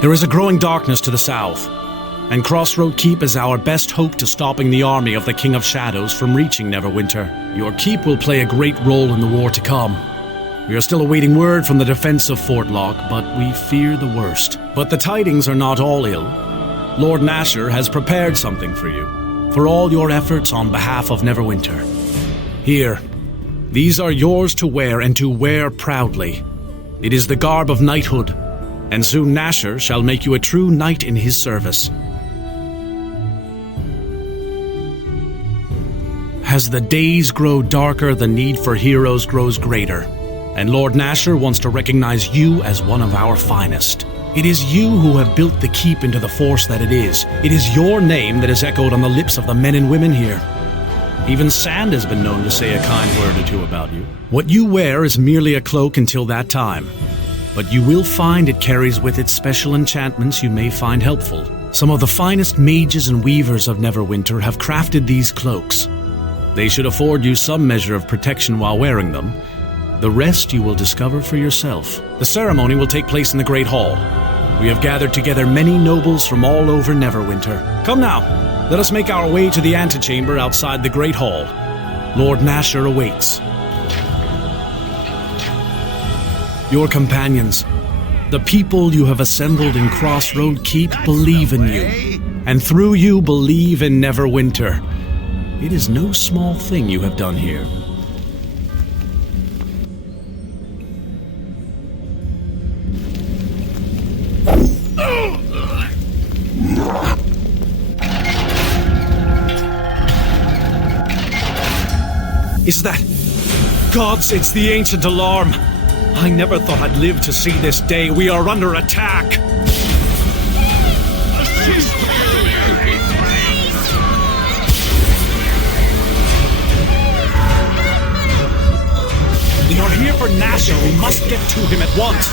There is a growing darkness to the south, and Crossroad Keep is our best hope to stopping the army of the King of Shadows from reaching Neverwinter. Your keep will play a great role in the war to come. We are still awaiting word from the defense of Fort Lock, but we fear the worst. But the tidings are not all ill. Lord Nasher has prepared something for you, for all your efforts on behalf of Neverwinter. Here, these are yours to wear and to wear proudly. It is the garb of knighthood, and soon Nasher shall make you a true knight in his service. As the days grow darker, the need for heroes grows greater, and Lord Nasher wants to recognize you as one of our finest. It is you who have built the keep into the force that it is. It is your name that is echoed on the lips of the men and women here. Even Sand has been known to say a kind word or two about you. What you wear is merely a cloak until that time, but you will find it carries with it special enchantments you may find helpful. Some of the finest mages and weavers of Neverwinter have crafted these cloaks. They should afford you some measure of protection while wearing them. The rest you will discover for yourself. The ceremony will take place in the Great Hall. We have gathered together many nobles from all over Neverwinter. Come now, let us make our way to the antechamber outside the Great Hall. Lord Nasher awaits. Your companions, the people you have assembled in Crossroad Keep, believe in you, and through you believe in Neverwinter. It is no small thing you have done here. Is that... Gods, it's the ancient alarm! I never thought I'd live to see this day. We are under attack! They are here for Nasher. We must get to him at once.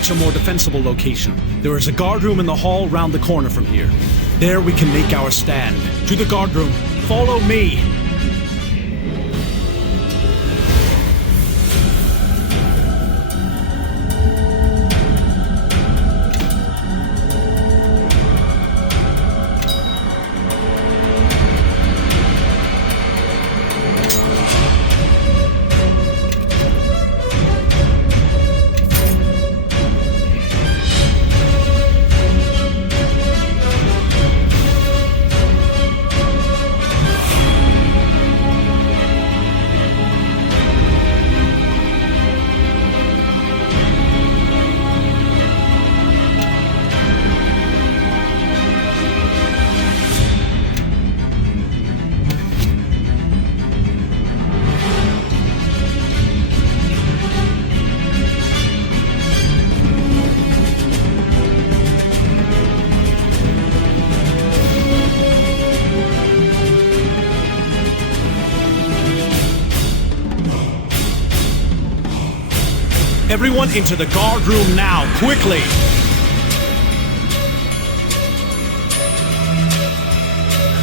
reach a more defensible location. There is a guard room in the hall round the corner from here. There we can make our stand. To the guard room. Follow me! Everyone into the guard room now, quickly!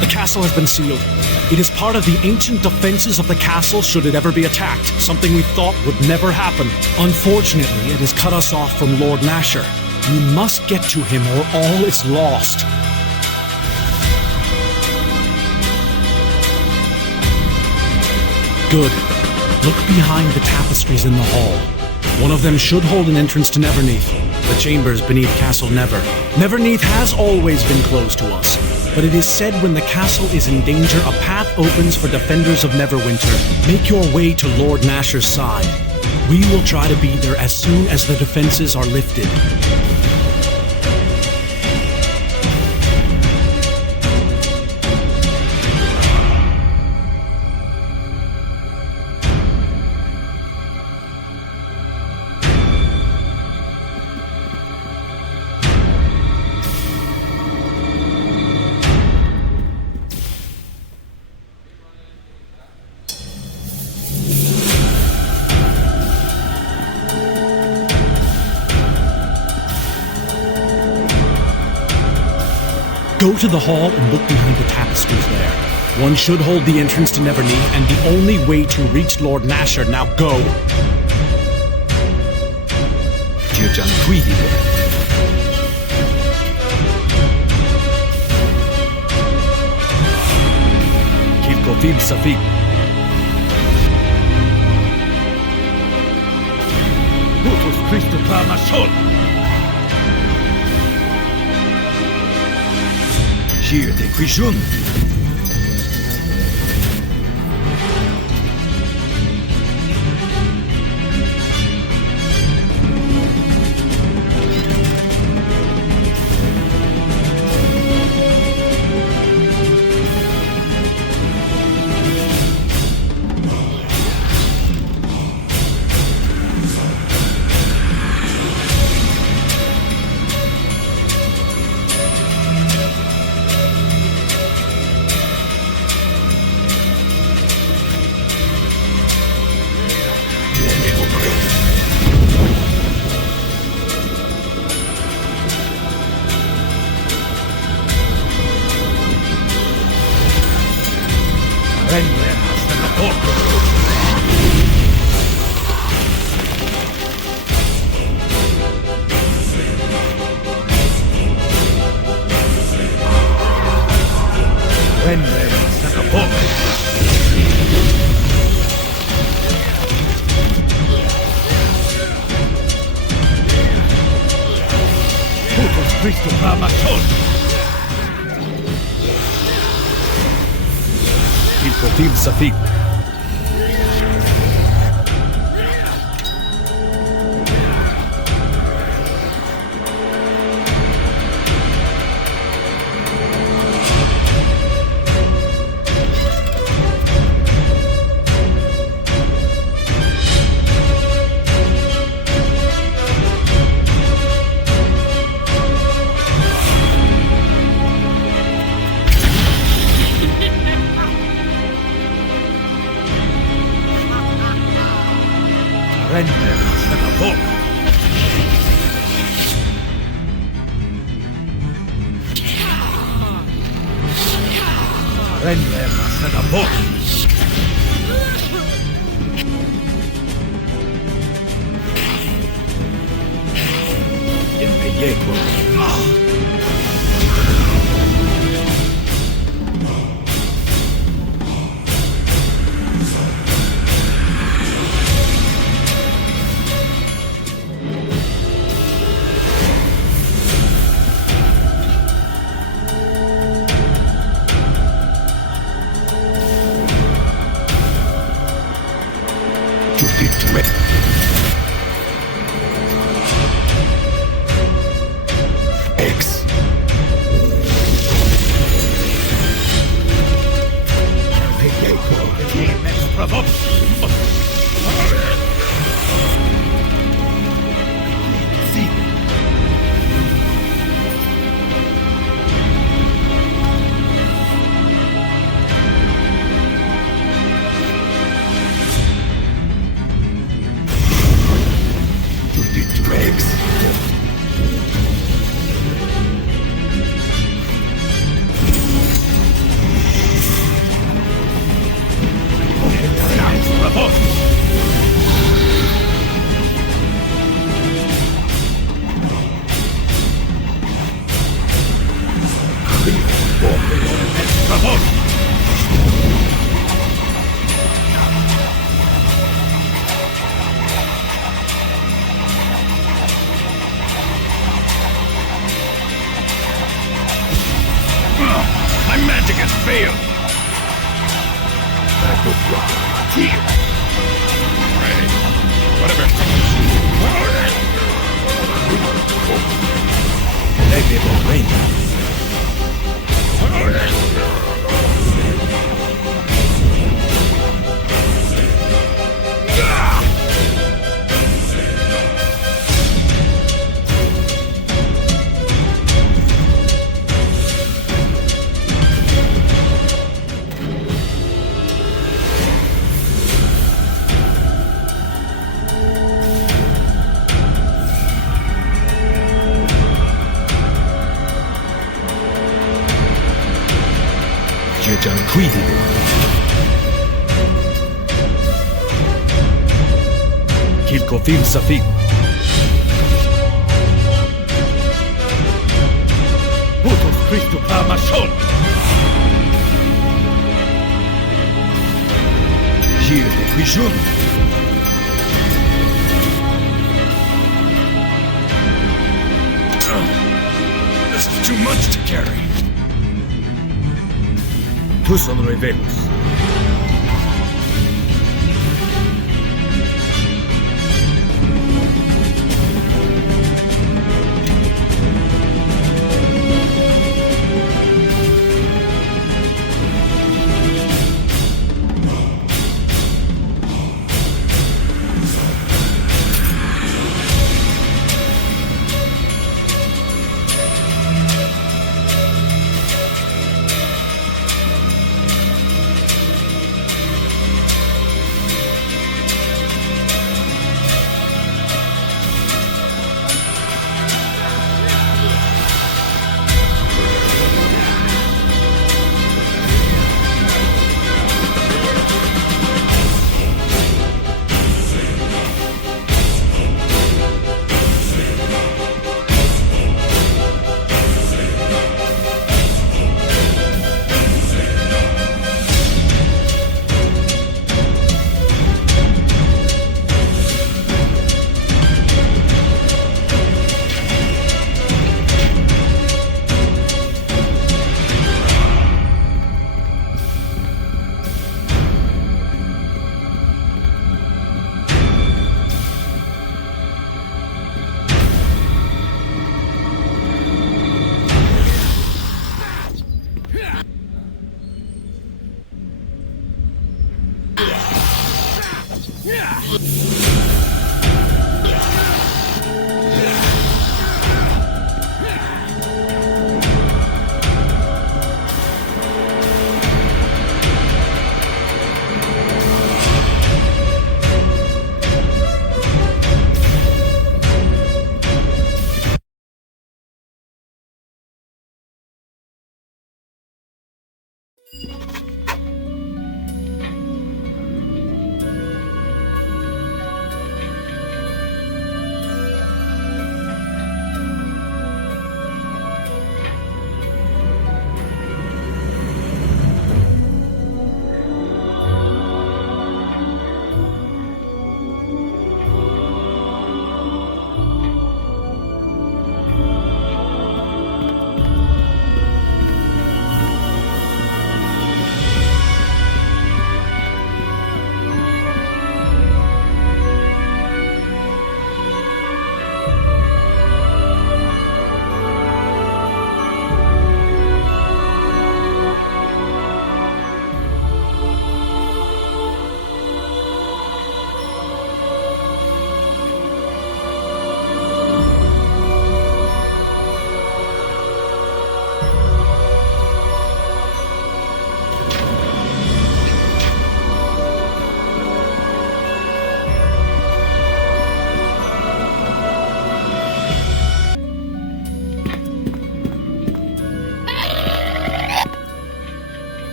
The castle has been sealed. It is part of the ancient defenses of the castle should it ever be attacked, something we thought would never happen. Unfortunately, it has cut us off from Lord Nasher. We must get to him or all is lost. Good. Look behind the tapestries in the hall. One of them should hold an entrance to Neverneath, the chambers beneath Castle Never. Neverneath has always been closed to us, but it is said when the castle is in danger, a path opens for defenders of Neverwinter. Make your way to Lord Nasher's side. We will try to be there as soon as the defenses are lifted. Go to the hall and look behind the tapestries there. One should hold the entrance to Neverneath and the only way to reach Lord Nasher. Now go! Hier de Quijun. Il profil s'affiche. Renne massa bort! Impieco! X. My magic has failed! Pray, whatever. Maybe it will rain now. Kilko film safin. Putus Christu Pamashon. Girde Quijun. This is too much to carry. Tuson Revelus.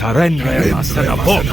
Tarenre Masanabok.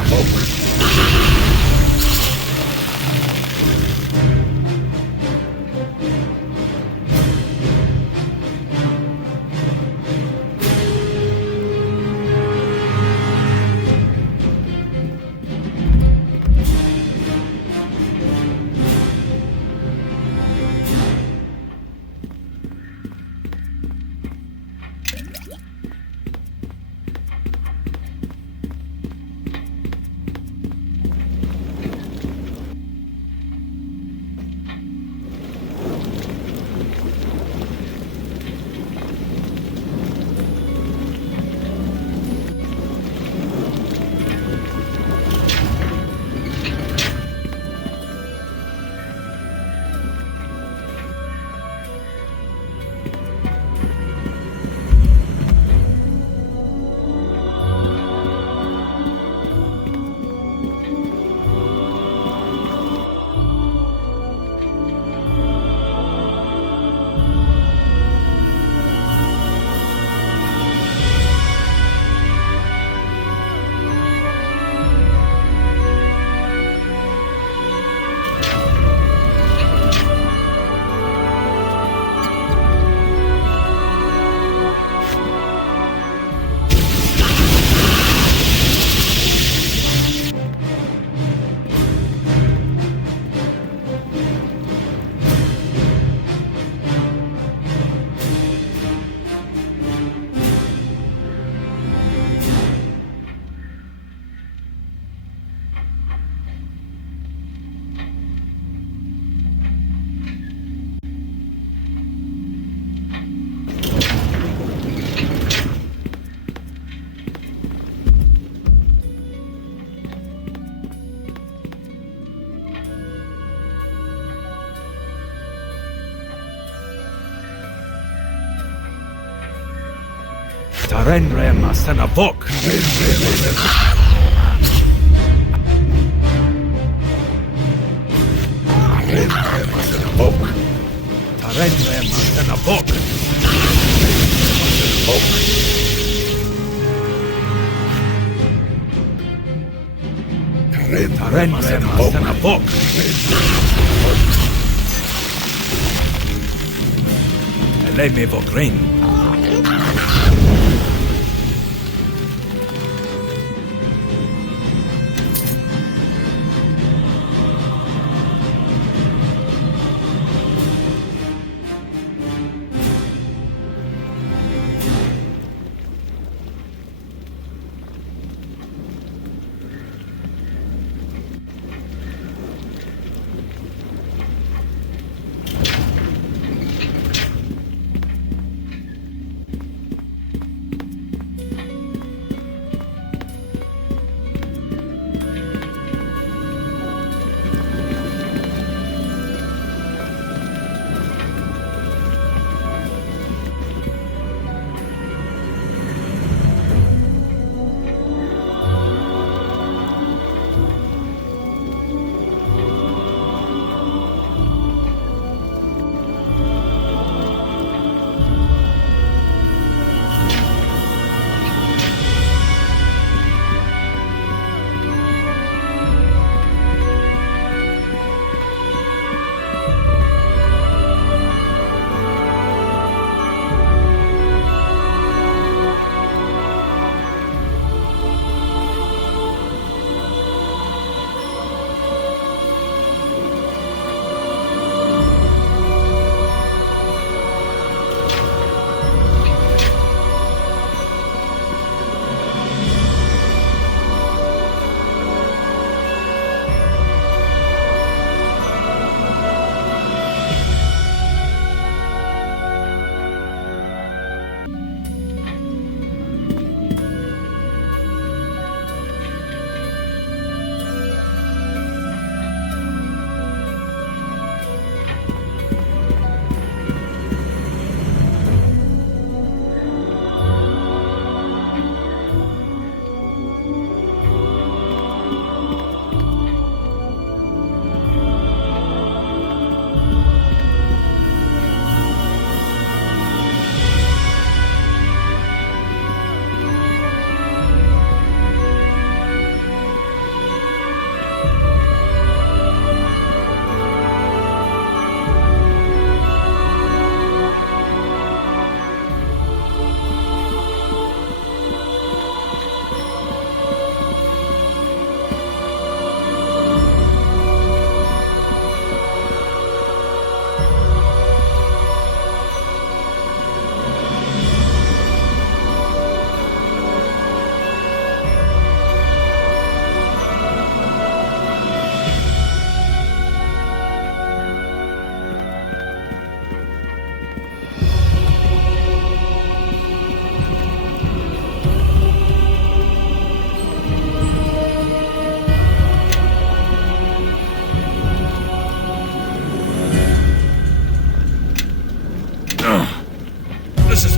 Tarenre Masanabok. Tarenre Masanabok. Tarenre Masanabok. Eleme Vogrin.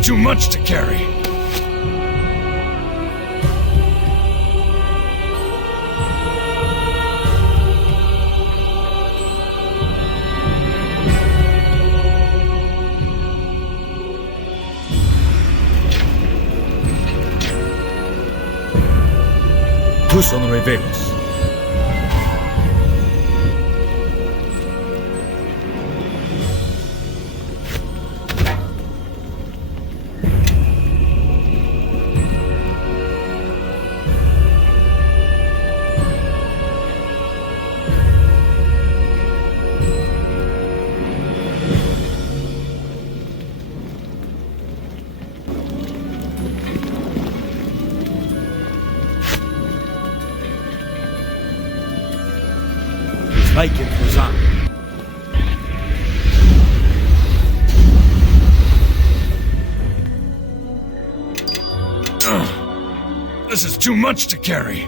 too much to carry. Coup son revelos. Like it was on. This is too much to carry.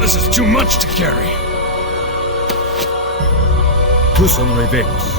This is too much to carry. Coup son revelos.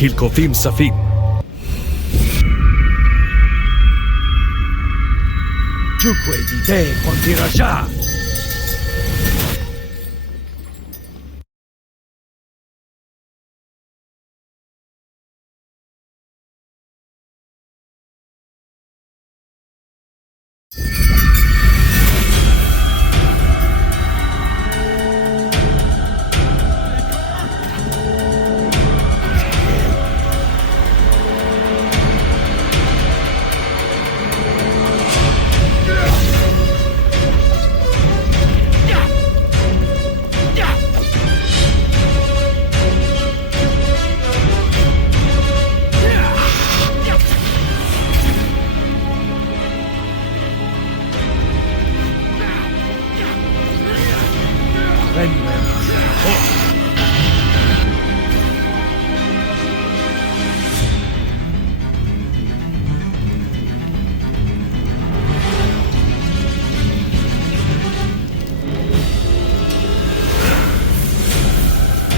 Kilkofim Safin. Juque di te Pontirajah.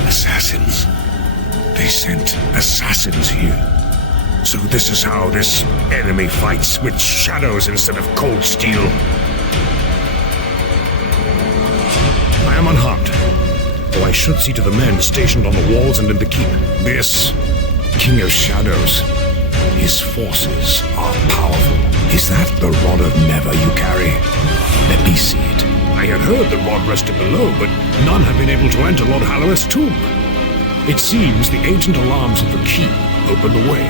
Assassins. They sent assassins here. So this is how this enemy fights, with shadows instead of cold steel. I am unharmed, though I should see to the men stationed on the walls and in the keep. This King of Shadows, his forces are powerful. Is that the Rod of Never you carry? Let me see it. I had heard the rod rested below, but none have been able to enter Lord Halloweth's tomb. It seems the ancient alarms of the keep open the way.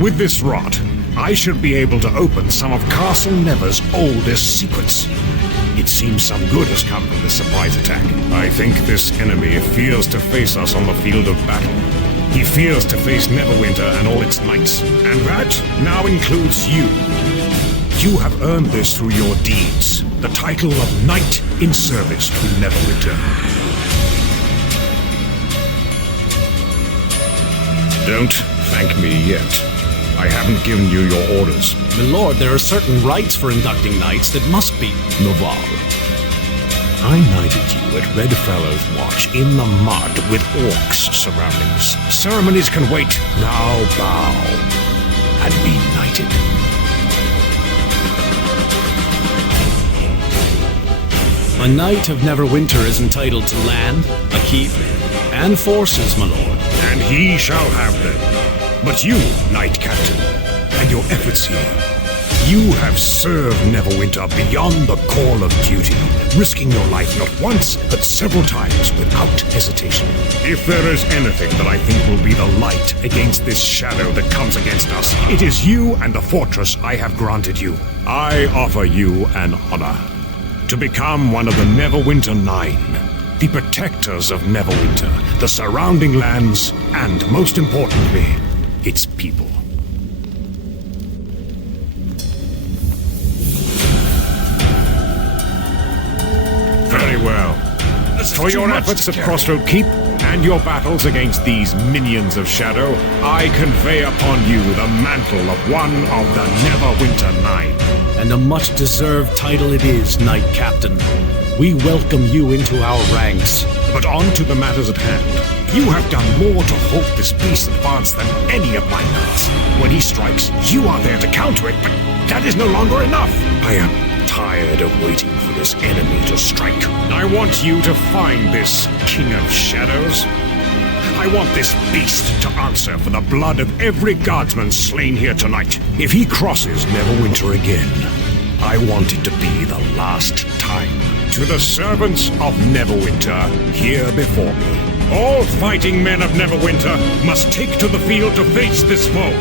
With this rod, I should be able to open some of Castle Never's oldest secrets. Its seems some good has come from this surprise attack. I think this enemy fears to face us on the field of battle. He fears to face Neverwinter and all its knights. And that now includes you. You have earned this through your deeds. The title of Knight in Service to Neverwinter. Don't thank me yet. I haven't given you your orders. My lord, there are certain rites for inducting knights that must be... Nevalle. I knighted you at Redfellow's Watch in the mud with orcs surrounding us. Ceremonies can wait. Now bow and be knighted. A knight of Neverwinter is entitled to land, a keep, and forces, my lord. And he shall have them. But you, Knight Captain, and your efforts here, you have served Neverwinter beyond the call of duty, risking your life not once, but several times without hesitation. If there is anything that I think will be the light against this shadow that comes against us, it is you and the fortress I have granted you. I offer you an honor. To become one of the Neverwinter Nine, the protectors of Neverwinter, the surrounding lands, and most importantly, its people. Very well. For your efforts at Crossroad Keep and your battles against these minions of Shadow, I convey upon you the mantle of one of the Neverwinter Nine. And a much-deserved title it is, Knight Captain. We welcome you into our ranks. But on to the matters at hand. You have done more to halt this beast's advance than any of my knights. When he strikes, you are there to counter it, but that is no longer enough. I am tired of waiting for this enemy to strike. I want you to find this King of Shadows. I want this beast to answer for the blood of every guardsman slain here tonight. If he crosses Neverwinter again, I want it to be the last time. To the servants of Neverwinter here before me, all fighting men of Neverwinter must take to the field to face this foe.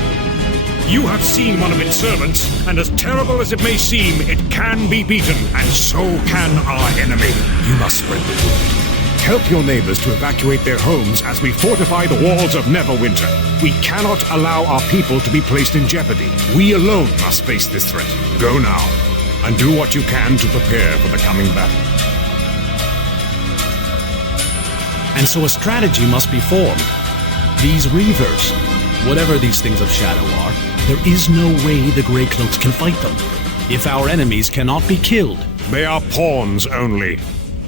You have seen one of its servants, and as terrible as it may seem, it can be beaten, and so can our enemy. You must spread the word. Help your neighbors to evacuate their homes as we fortify the walls of Neverwinter. We cannot allow our people to be placed in jeopardy. We alone must face this threat. Go now, and do what you can to prepare for the coming battle. And so a strategy must be formed. These Reavers, whatever these things of Shadow are, there is no way the Grey Cloaks can fight them. If our enemies cannot be killed... They are pawns only.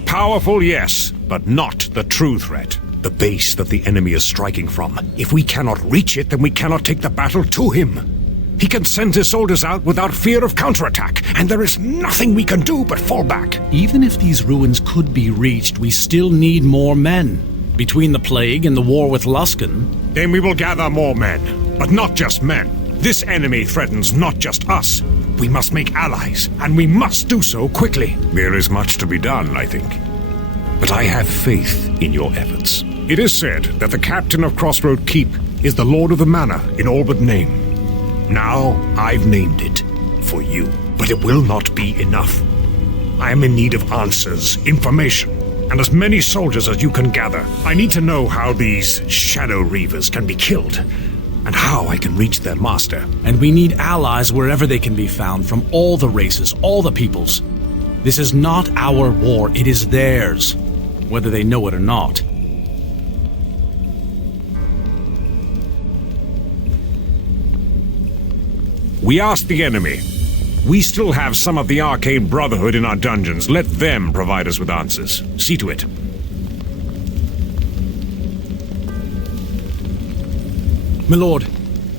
Powerful, yes, but not the true threat. The base that the enemy is striking from. If we cannot reach it, then we cannot take the battle to him. He can send his soldiers out without fear of counterattack, and there is nothing we can do but fall back. Even if these ruins could be reached, we still need more men. Between the plague and the war with Luskan... Then we will gather more men, but not just men. This enemy threatens not just us. We must make allies, and we must do so quickly. There is much to be done, I think. But I have faith in your efforts. It is said that the captain of Crossroad Keep is the Lord of the Manor in all but name. Now I've named it for you. But it will not be enough. I am in need of answers, information, and as many soldiers as you can gather. I need to know how these Shadow Reavers can be killed, and how I can reach their master. And we need allies wherever they can be found, from all the races, all the peoples. This is not our war, it is theirs, whether they know it or not. We asked the enemy. We still have some of the Arcane Brotherhood in our dungeons. Let them provide us with answers. See to it. My lord,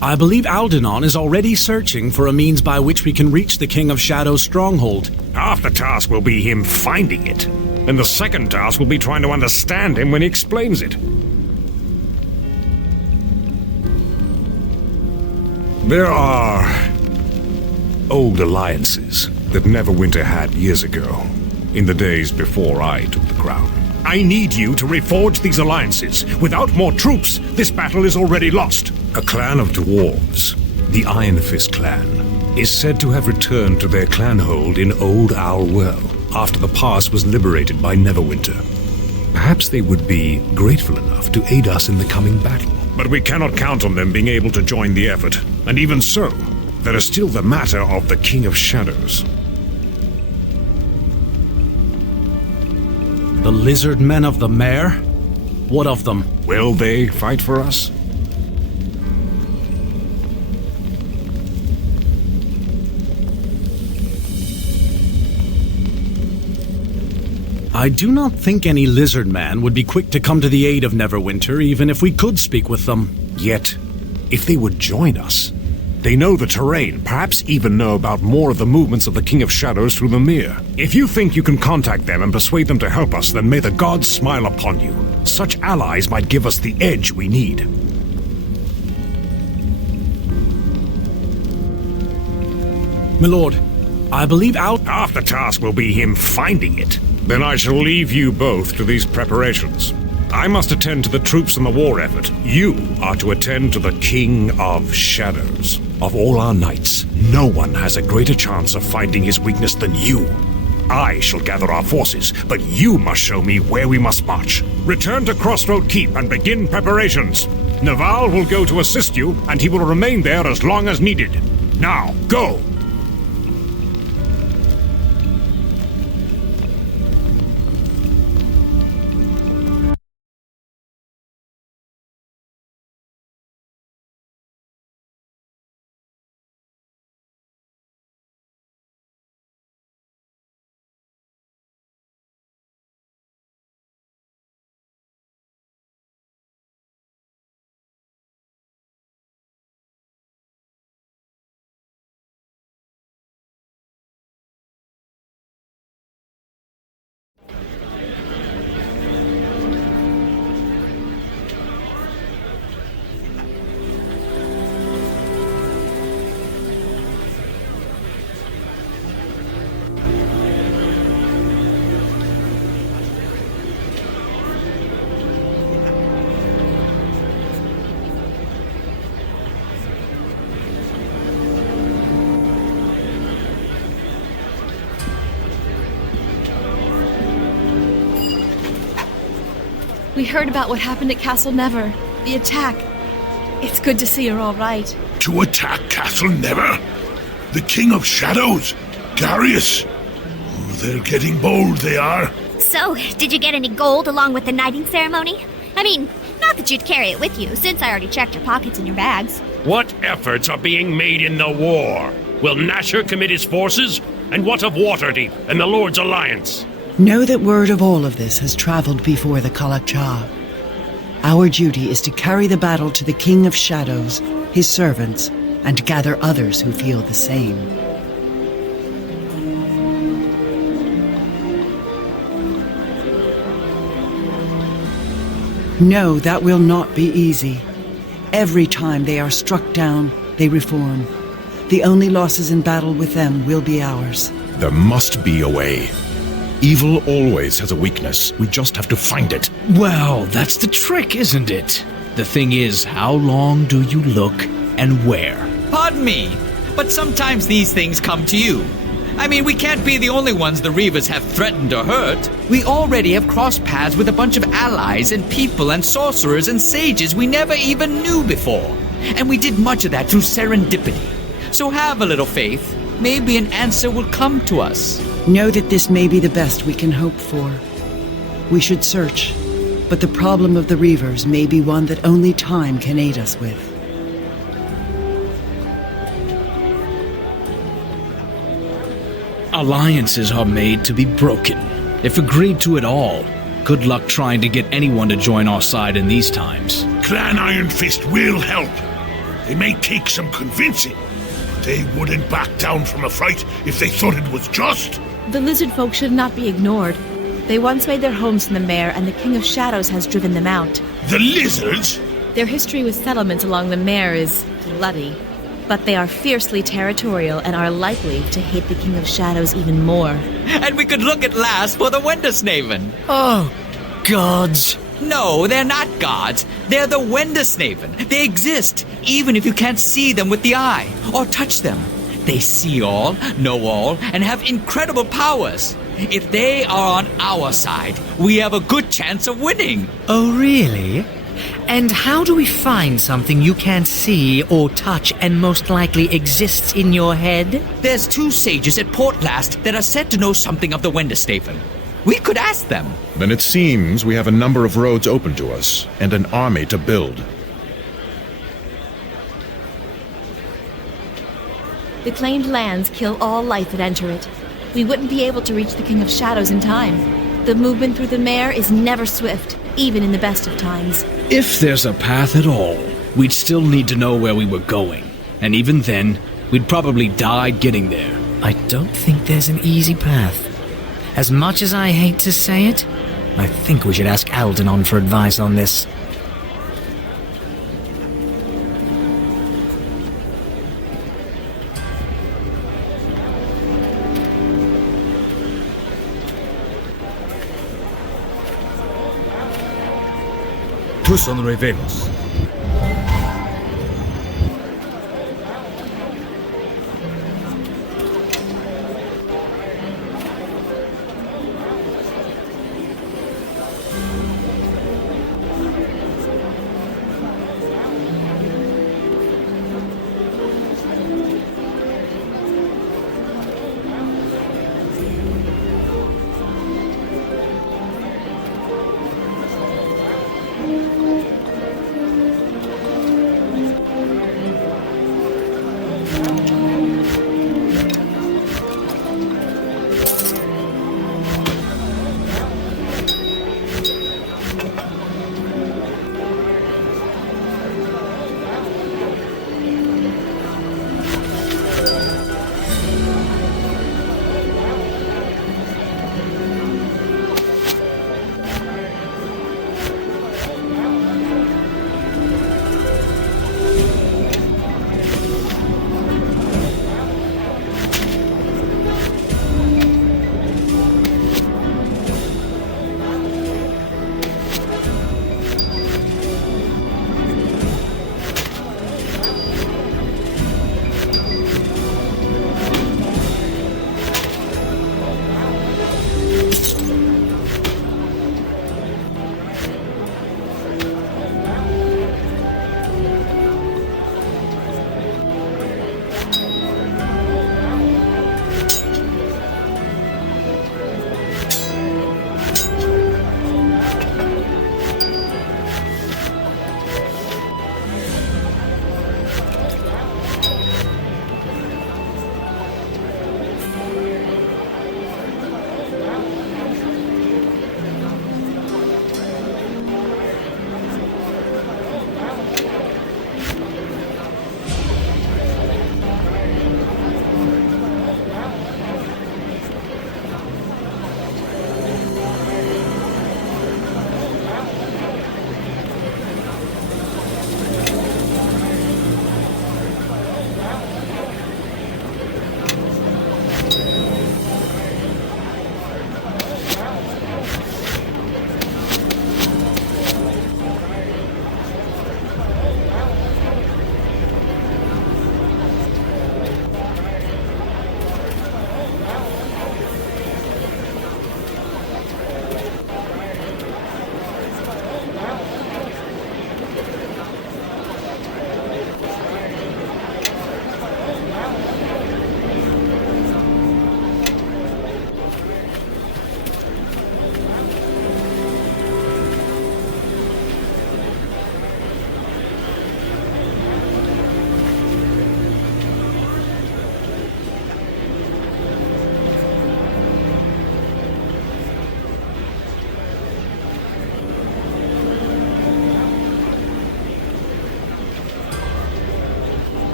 I believe Aldenon is already searching for a means by which we can reach the King of Shadow's stronghold. Half the task will be him finding it, and the second task will be trying to understand him when he explains it. There are old alliances that Neverwinter had years ago, in the days before I took the crown. I need you to reforge these alliances. Without more troops, this battle is already lost. A clan of dwarves, the Iron Fist clan, is said to have returned to their clanhold in Old Owl Well. after the pass was liberated by Neverwinter. Perhaps they would be grateful enough to aid us in the coming battle. But we cannot count on them being able to join the effort. And even so, there is still the matter of the King of Shadows. The lizard men of the mare? What of them? Will they fight for us? I do not think any lizard man would be quick to come to the aid of Neverwinter, even if we could speak with them. Yet, if they would join us, they know the terrain, perhaps even know about more of the movements of the King of Shadows through the Mere. If you think you can contact them and persuade them to help us, then may the gods smile upon you. Such allies might give us the edge we need. My lord, I believe Half the task will be him finding it. Then I shall leave you both to these preparations. I must attend to the troops and the war effort. You are to attend to the King of Shadows. Of all our knights, no one has a greater chance of finding his weakness than you. I shall gather our forces, but you must show me where we must march. Return to Crossroad Keep and begin preparations. Nevalle will go to assist you, and he will remain there as long as needed. Now, go! We heard about what happened at Castle Never, the attack. It's good to see you're all right. To attack Castle Never? The King of Shadows? Darius? Oh, they're getting bold, they are. So, did you get any gold along with the knighting ceremony? I mean, not that you'd carry it with you, since I already checked your pockets and your bags. What efforts are being made in the war? Will Nasher commit his forces? And what of Waterdeep and the Lord's Alliance? Know that word of all of this has traveled before the Kalakcha. Our duty is to carry the battle to the King of Shadows, his servants, and gather others who feel the same. No, that will not be easy. Every time they are struck down, they reform. The only losses in battle with them will be ours. There must be a way. Evil always has a weakness. We just have to find it. Well, that's the trick, isn't it? The thing is, how long do you look and where? Pardon me, but sometimes these things come to you. I mean, we can't be the only ones the Reavers have threatened or hurt. We already have crossed paths with a bunch of allies and people and sorcerers and sages we never even knew before. And we did much of that through serendipity. So have a little faith. Maybe an answer will come to us. Know that this may be the best we can hope for. We should search, but the problem of the Reavers may be one that only time can aid us with. Alliances are made to be broken. If agreed to at all, good luck trying to get anyone to join our side in these times. Clan Iron Fist will help. They may take some convincing, but they wouldn't back down from a fight if they thought it was just. The lizard folk should not be ignored. They once made their homes in the Mare, and the King of Shadows has driven them out. The lizards? Their history with settlements along the Mare is bloody, but they are fiercely territorial and are likely to hate the King of Shadows even more. And we could look at last for the Wendersnaven. Oh, gods. No, they're not gods. They're the Wendersnaven. They exist, even if you can't see them with the eye or touch them. They see all, know all, and have incredible powers. If they are on our side, we have a good chance of winning. Oh, really? And how do we find something you can't see or touch and most likely exists in your head? There's 2 sages at Portlast that are said to know something of the Wenderstafen. We could ask them. Then it seems we have a number of roads open to us, and an army to build. The claimed lands kill all life that enter it. We wouldn't be able to reach the King of Shadows in time. The movement through the mare is never swift, even in the best of times. If there's a path at all, we'd still need to know where we were going. And even then, we'd probably die getting there. I don't think there's an easy path. As much as I hate to say it, I think we should ask Algernon for advice on this. Tus honorevemos.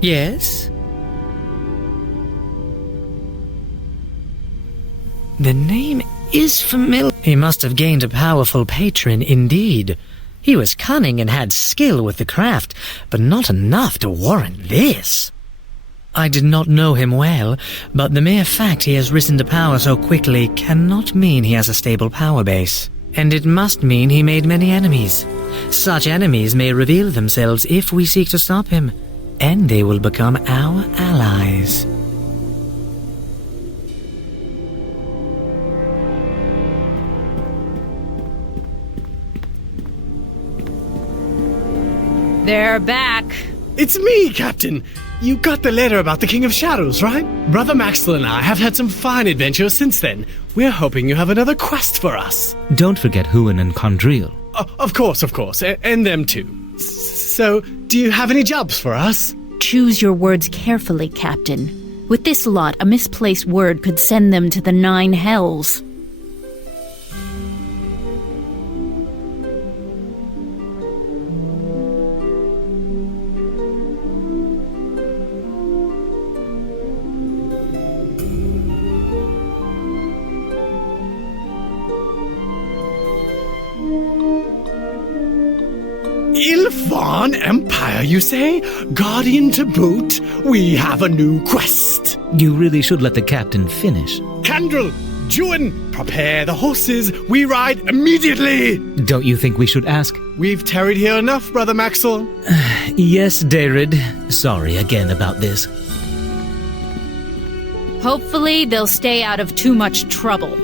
Yes? The name is familiar. He must have gained a powerful patron indeed. He was cunning and had skill with the craft, but not enough to warrant this. I did not know him well, but the mere fact he has risen to power so quickly cannot mean he has a stable power base. And it must mean he made many enemies. Such enemies may reveal themselves if we seek to stop him, and they will become our allies. They're back. It's me, Captain. You got the letter about the King of Shadows, right? Brother Maxwell and I have had some fine adventures since then. We're hoping you have another quest for us. Don't forget Huan and Condril. Of course, and them too. So, do you have any jobs for us? Choose your words carefully, Captain. With this lot, a misplaced word could send them to the 9 hells. Ilfan Empire, you say? Guardian to boot? We have a new quest. You really should let the captain finish. Candrel, Juan, prepare the horses. We ride immediately. Don't you think we should ask? We've tarried here enough, Brother Maxwell. Yes, Darid. Sorry again about this. Hopefully they'll stay out of too much trouble.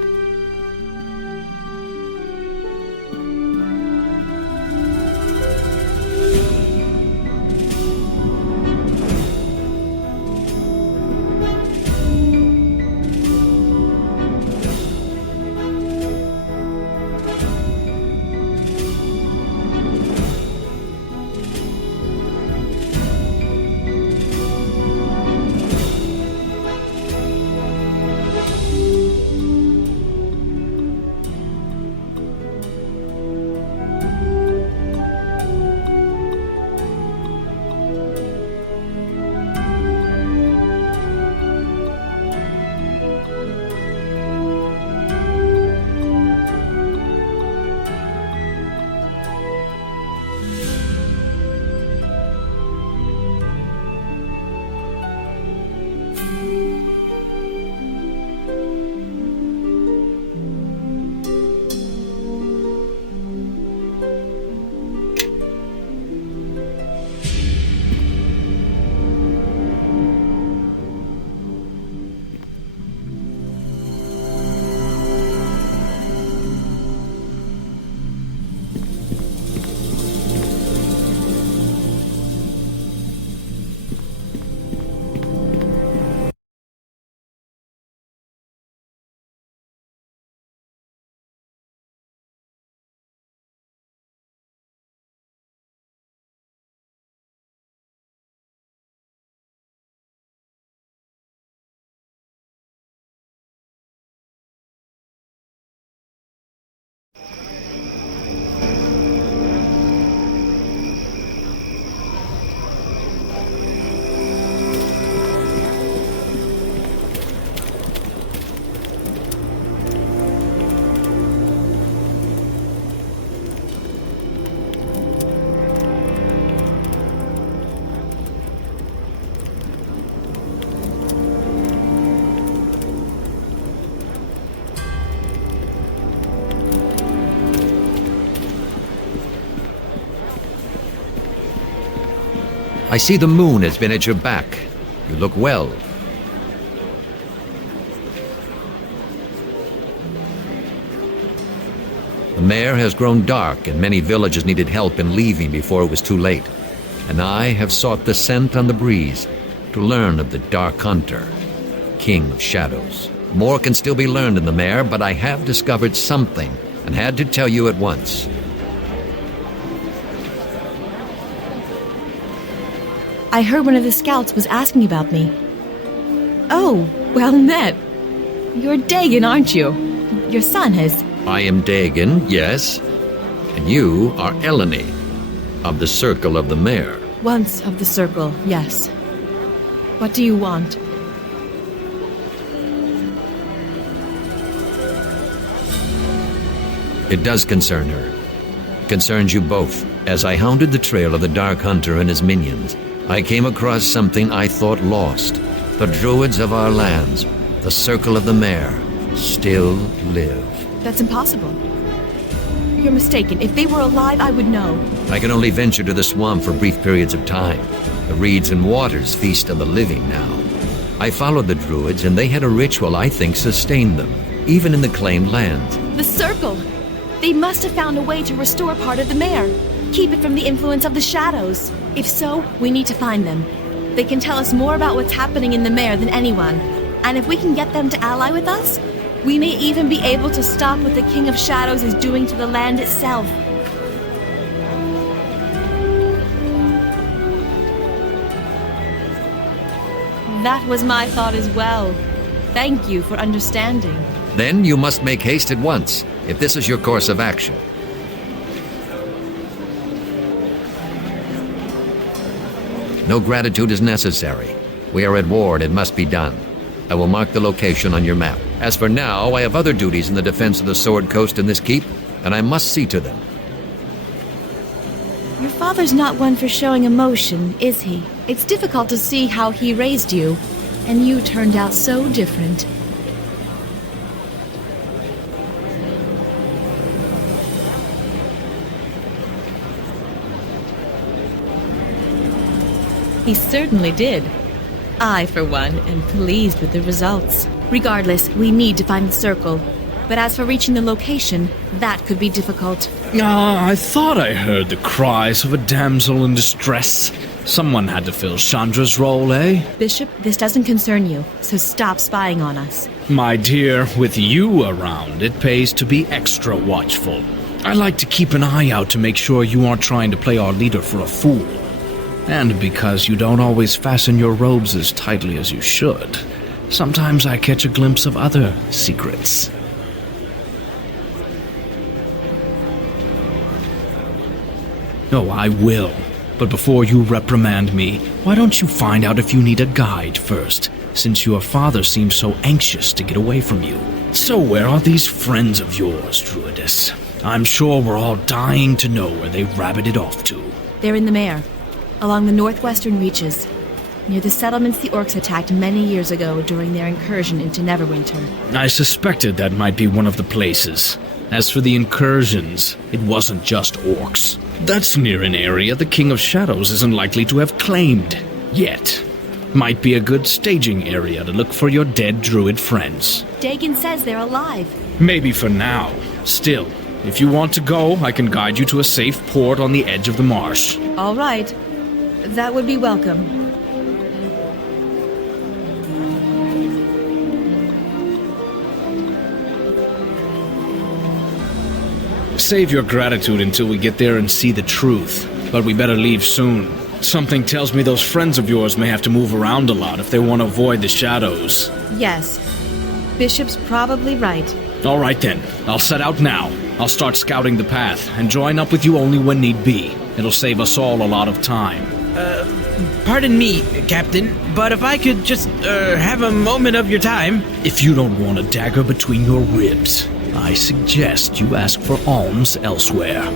I see the moon has been at your back. You look well. The mare has grown dark, and many villagers needed help in leaving before it was too late. And I have sought the scent on the breeze to learn of the Dark Hunter, King of Shadows. More can still be learned in the mare, but I have discovered something and had to tell you at once. I heard one of the scouts was asking about me. Oh, well met. You're Dagon, aren't you? Your son has... I am Dagon, yes. And you are Eleni, of the Circle of the Mare. Once of the Circle, yes. What do you want? It does concern her. Concerns you both. As I hounded the trail of the Dark Hunter and his minions, I came across something I thought lost. The druids of our lands, the Circle of the Mare, still live. That's impossible. You're mistaken. If they were alive, I would know. I can only venture to the swamp for brief periods of time. The reeds and waters feast on the living now. I followed the druids, and they had a ritual I think sustained them, even in the claimed lands. The Circle! They must have found a way to restore part of the mare. Keep it from the influence of the shadows. If so, we need to find them. They can tell us more about what's happening in the mare than anyone. And if we can get them to ally with us, we may even be able to stop what the King of Shadows is doing to the land itself. That was my thought as well. Thank you for understanding. Then you must make haste at once, if this is your course of action. No gratitude is necessary. We are at war and it must be done. I will mark the location on your map. As for now, I have other duties in the defense of the Sword Coast and this keep, and I must see to them. Your father's not one for showing emotion, is he? It's difficult to see how he raised you, and you turned out so different. He certainly did. I, for one, am pleased with the results. Regardless, we need to find the Circle. But as for reaching the location, that could be difficult. I thought I heard the cries of a damsel in distress. Someone had to fill Chandra's role, eh? Bishop, this doesn't concern you, so stop spying on us. My dear, with you around, it pays to be extra watchful. I like to keep an eye out to make sure you aren't trying to play our leader for a fool. And because you don't always fasten your robes as tightly as you should, sometimes I catch a glimpse of other secrets. Oh, I will. But before you reprimand me, why don't you find out if you need a guide first, since your father seems so anxious to get away from you. So where are these friends of yours, Druidess? I'm sure we're all dying to know where they rabbited off to. They're in the Mare, along the northwestern reaches, near the settlements the orcs attacked many years ago during their incursion into Neverwinter. I suspected that might be one of the places. As for the incursions, it wasn't just orcs. That's near an area the King of Shadows isn't likely to have claimed yet. Might be a good staging area to look for your dead druid friends. Dagon says they're alive. Maybe for now. Still, if you want to go, I can guide you to a safe port on the edge of the marsh. All right. That would be welcome. Save your gratitude until we get there and see the truth. But we better leave soon. Something tells me those friends of yours may have to move around a lot if they want to avoid the shadows. Yes. Bishop's probably right. All right then. I'll set out now. I'll start scouting the path and join up with you only when need be. It'll save us all a lot of time. Pardon me, Captain, but if I could just, have a moment of your time... If you don't want a dagger between your ribs, I suggest you ask for alms elsewhere.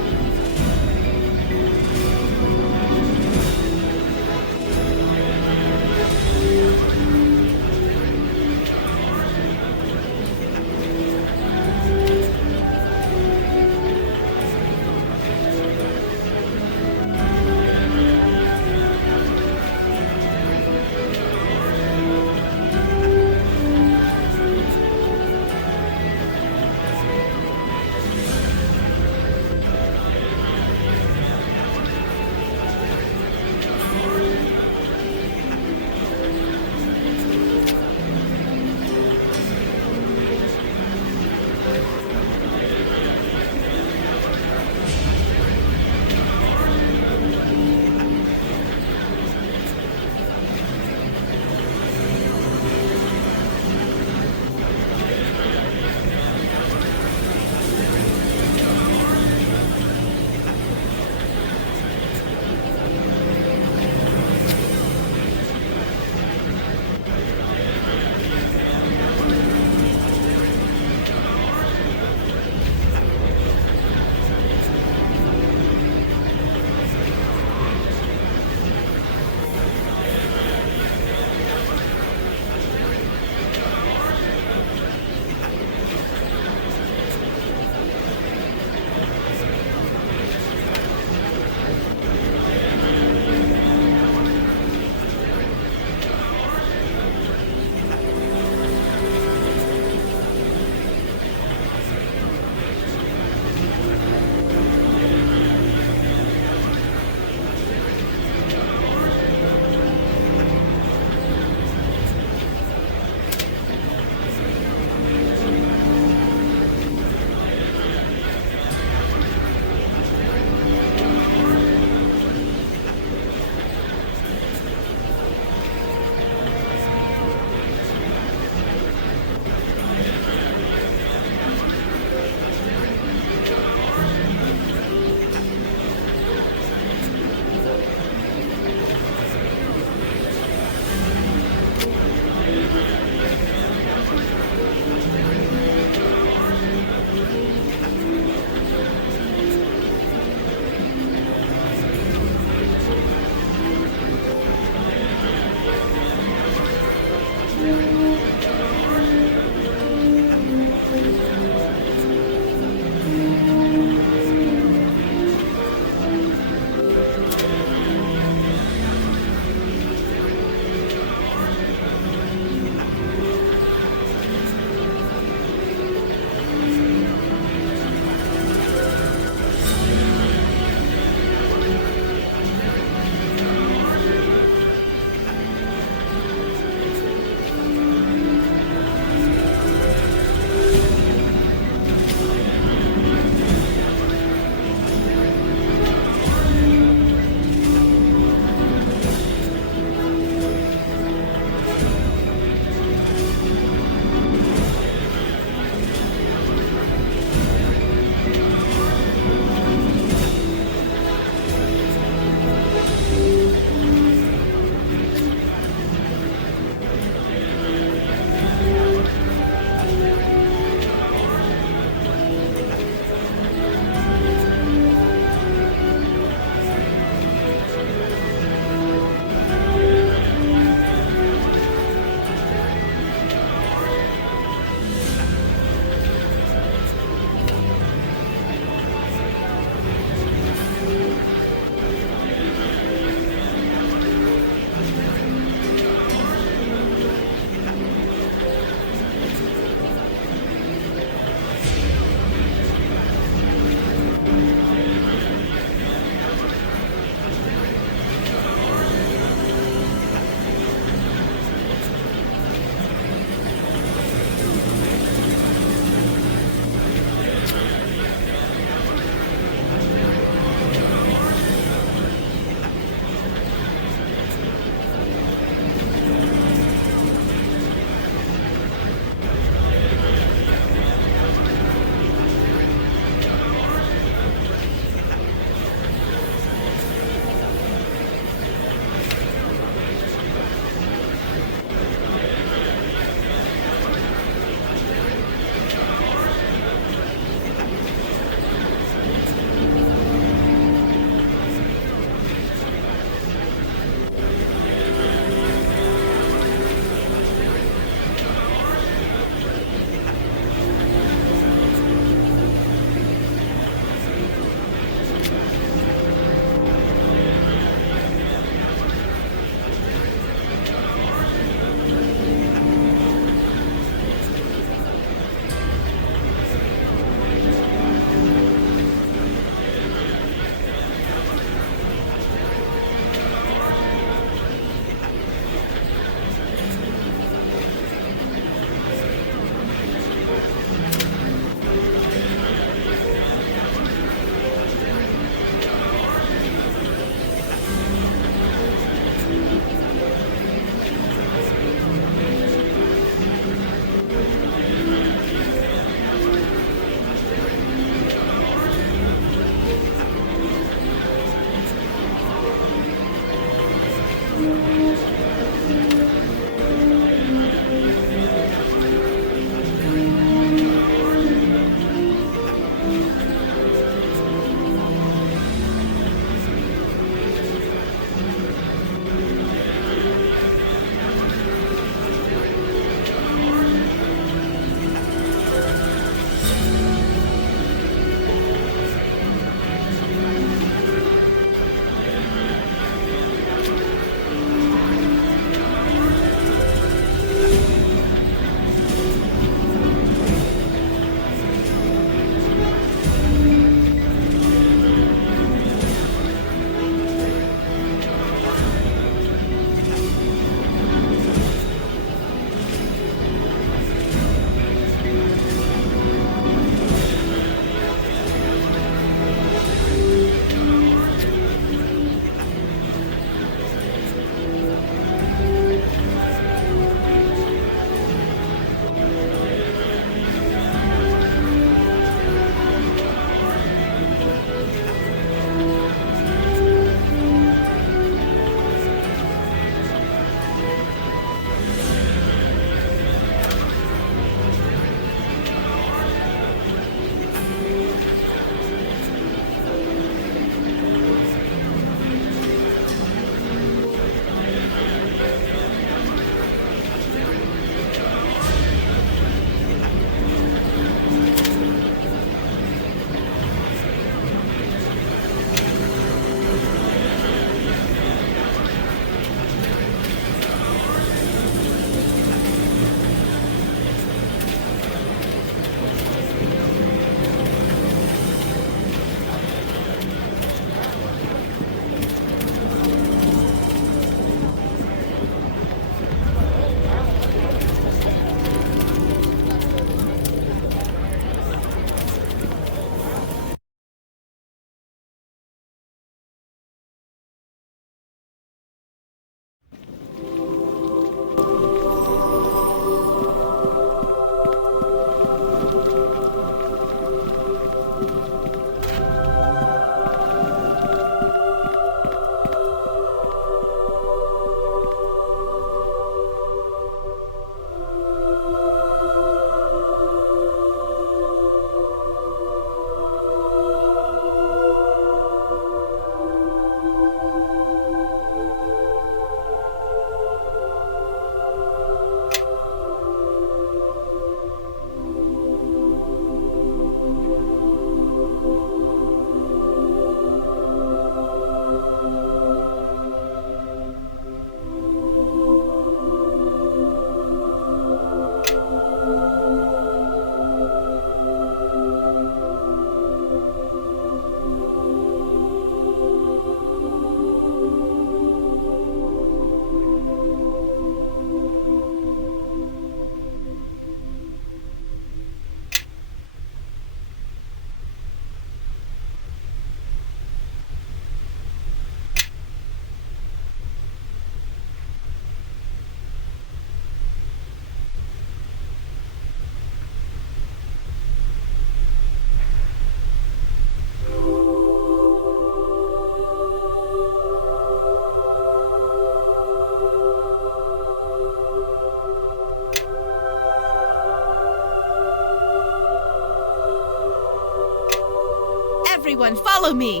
Everyone, follow me!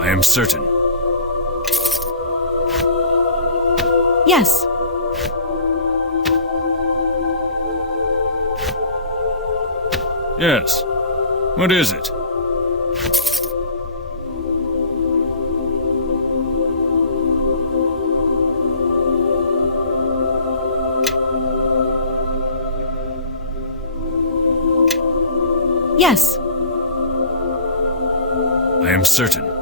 I am certain. Yes. Yes. What is it? Yes. I am certain.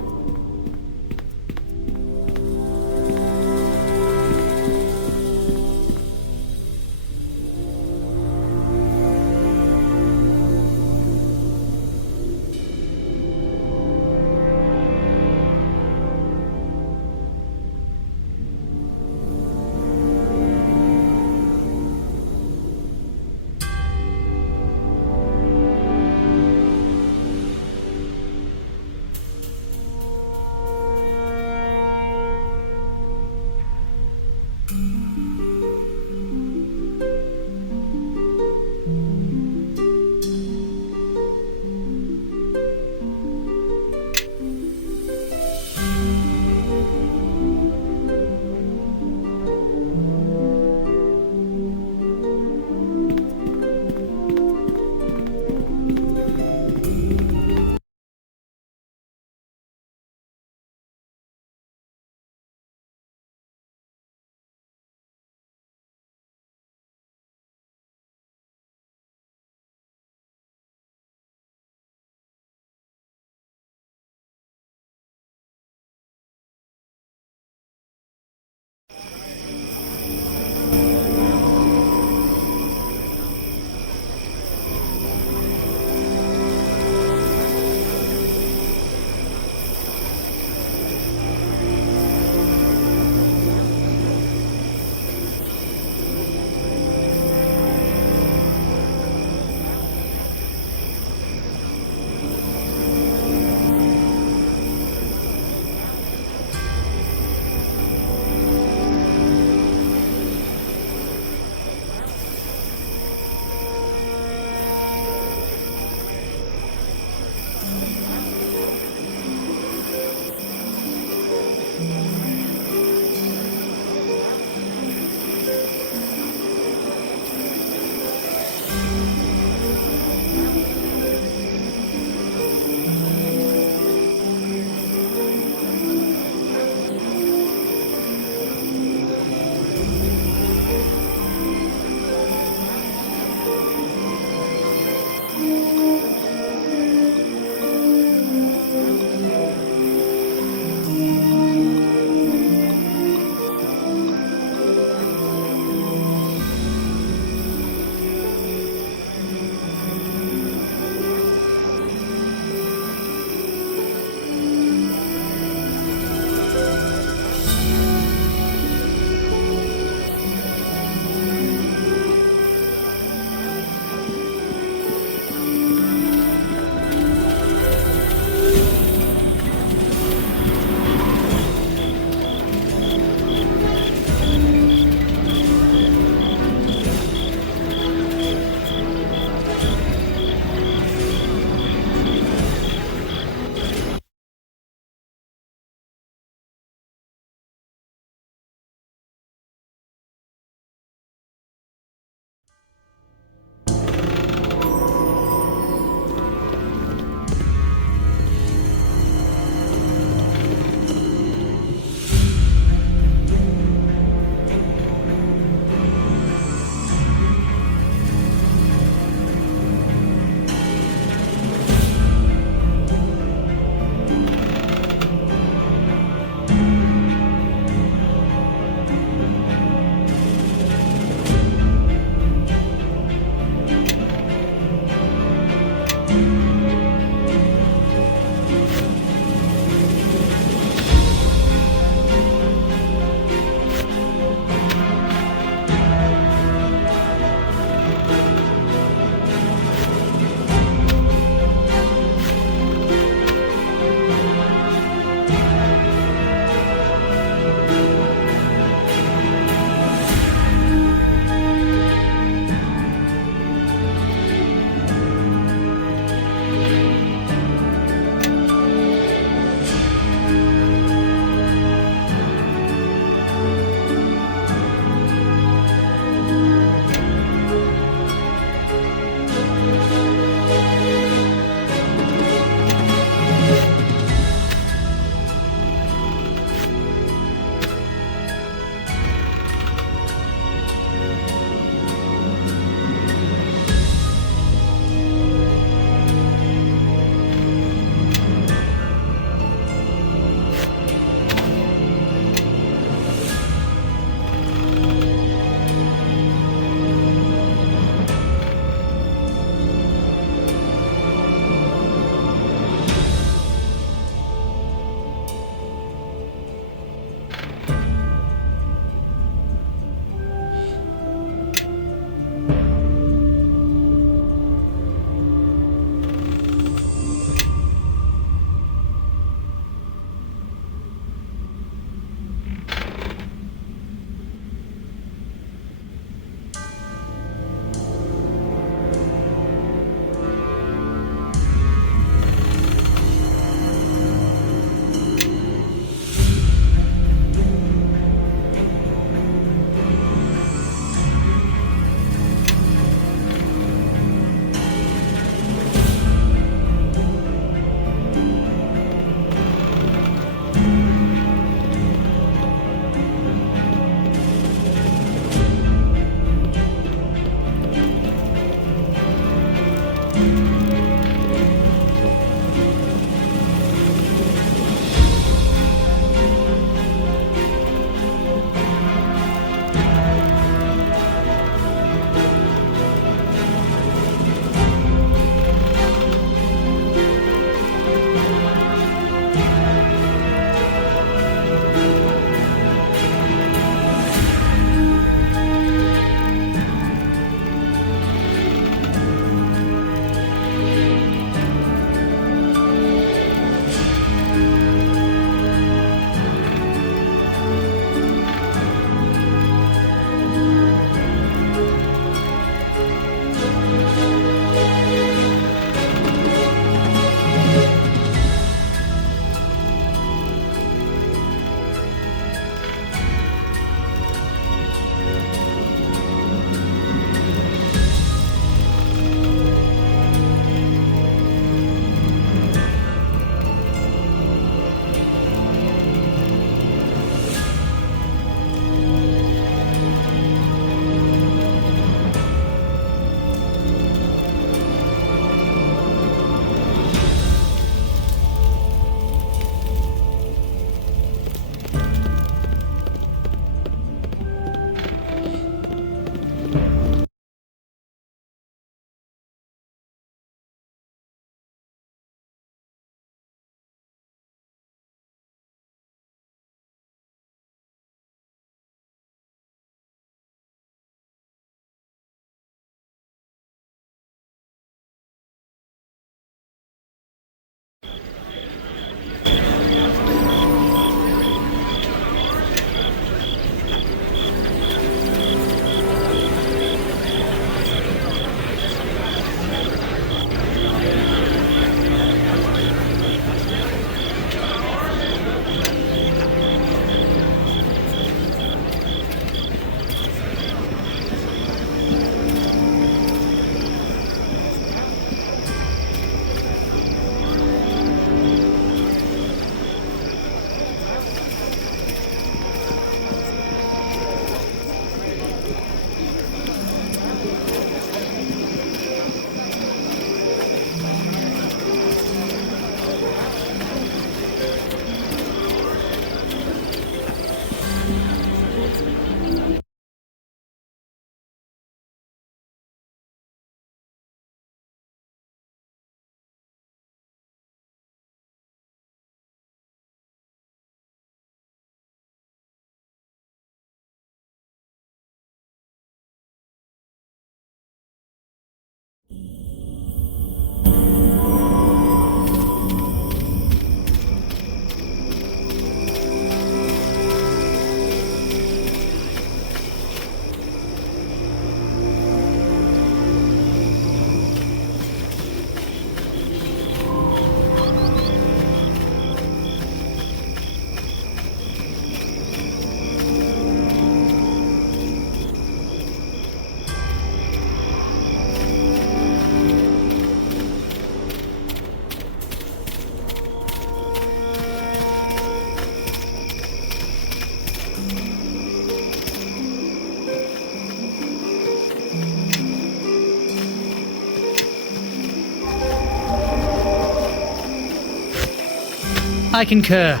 I concur.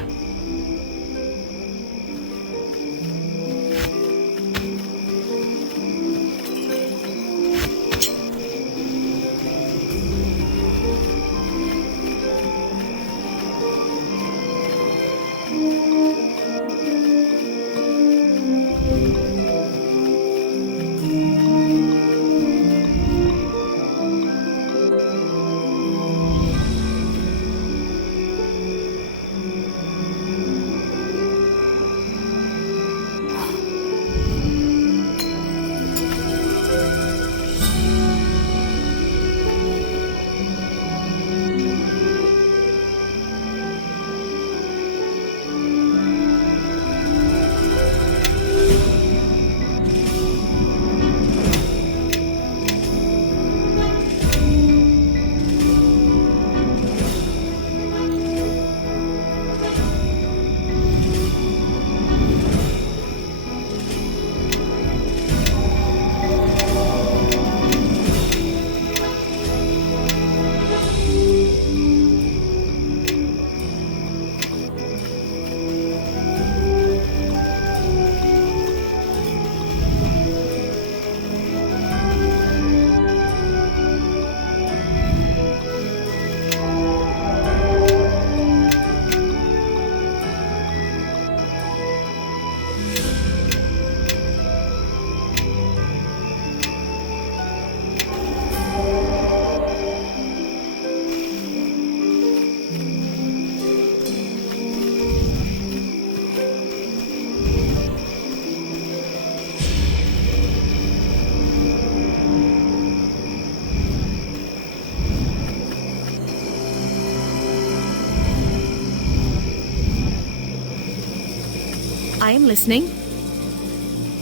I am listening.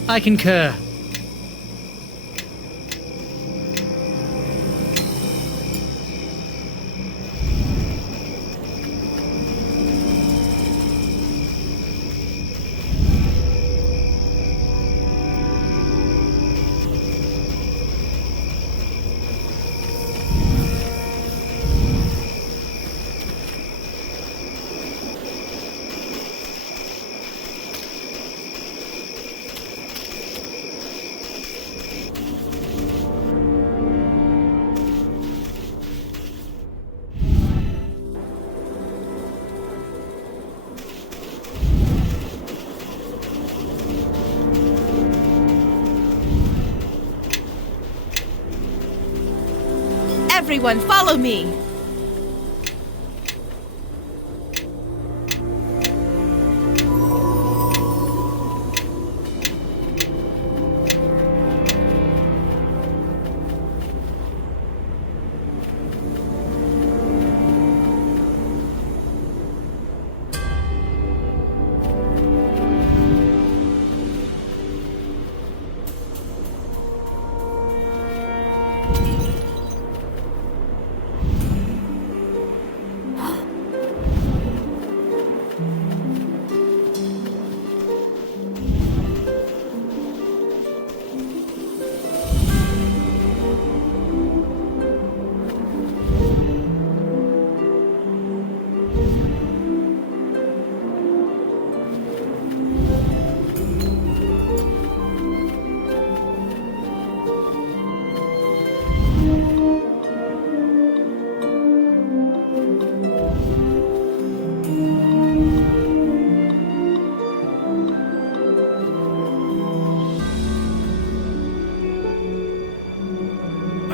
I concur. Everyone, follow me!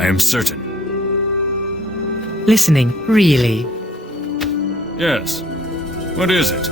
I am certain. Listening, really? Yes. What is it?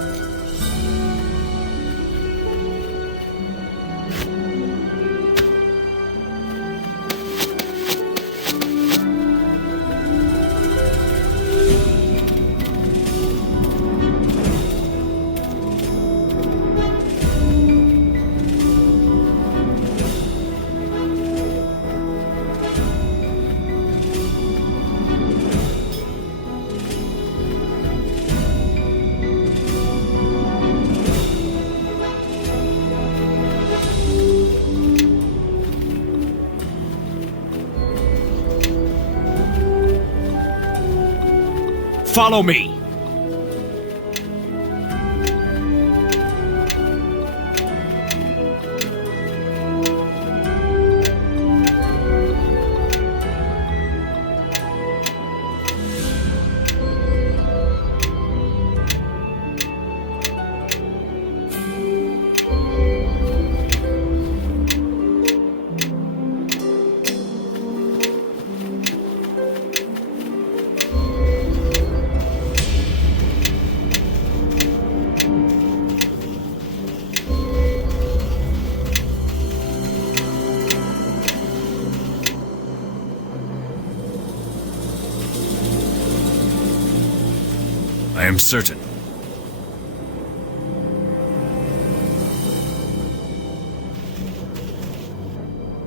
Follow me! I am certain